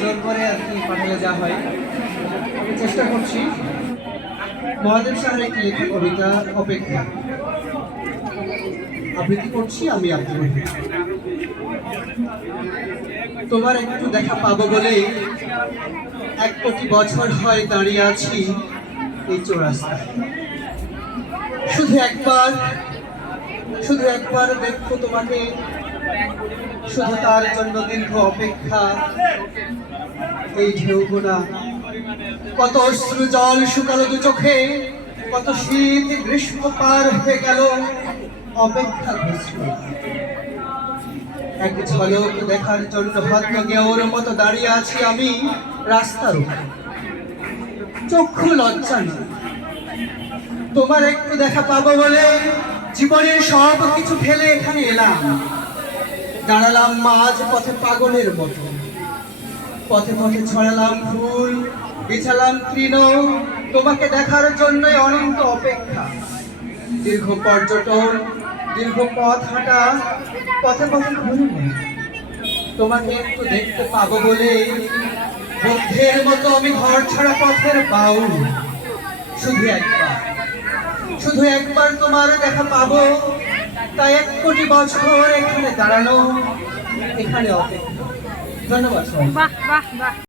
জোর করে আর কি পাঠালে যা হয়। আমি চেষ্টা করছি। মহাদেব স্যারের একটি লেখা কবিতা অপেক্ষা আবৃত্তি করছি আমি আবৃত্তি। তোমার একটু দেখা পাবো বলে 1 কোটি বছর হয় দাঁড়িয়ে আছি এই চৌরাস্তায়। শুধু একবার দেখো তোমাকে, শুধু তার জন্য দীর্ঘ অপেক্ষা। এই ঢেউগুনা কত অশ্রু জল শুকালো 2 চোখে, কত শীত গ্রীষ্ম পার হয়ে গেল অপেক্ষা ঘুষল। এক ঝলক দেখার জন্য হত্য গেওর মতো দাঁড়িয়ে আছি আমি রাস্তার উপর। চক্ষু লজ্জা নেই, তোমার একটু দেখা পাবো বলে জীবনের সব কিছু ফেলে এখানে এলাম। দাঁড়ালাম মাঝ পথে পাগলের মতো, পথে পথে ছড়ালাম ফুল, বিছালাম তৃণ, তোমাকে দেখার জন্যই অনন্ত অপেক্ষা। দীর্ঘ পর্যটন, দীর্ঘ পথ হাঁটা, পথে পথে ঘুরব তোমাকে একটু দেখতে পাবো বলে। বুদ্ধের মতো আমি ঘর ছাড়া পথের বাউল। শুধু একবার তোমার দেখা পাবো, তাই 1 কোটি বছর এখানে দাঁড়ানো, এখানে অপেক্ষা। ধন্যবাদ সবাই।